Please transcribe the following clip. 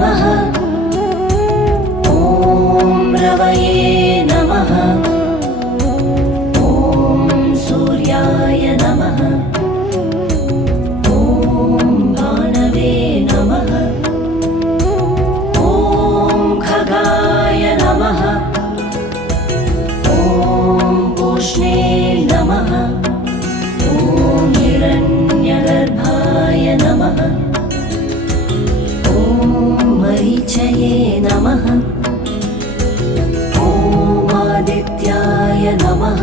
नमः। ॐ रवये नमः। ॐ सूर्याय नमः। ॐ भानवे नमः। ॐ खगाय नमः। ॐ पूष्णे नमः। ॐ हिरण्यगर्भाय नमः। ॐ मरीचये नमः। ॐ आदित्याय नमः।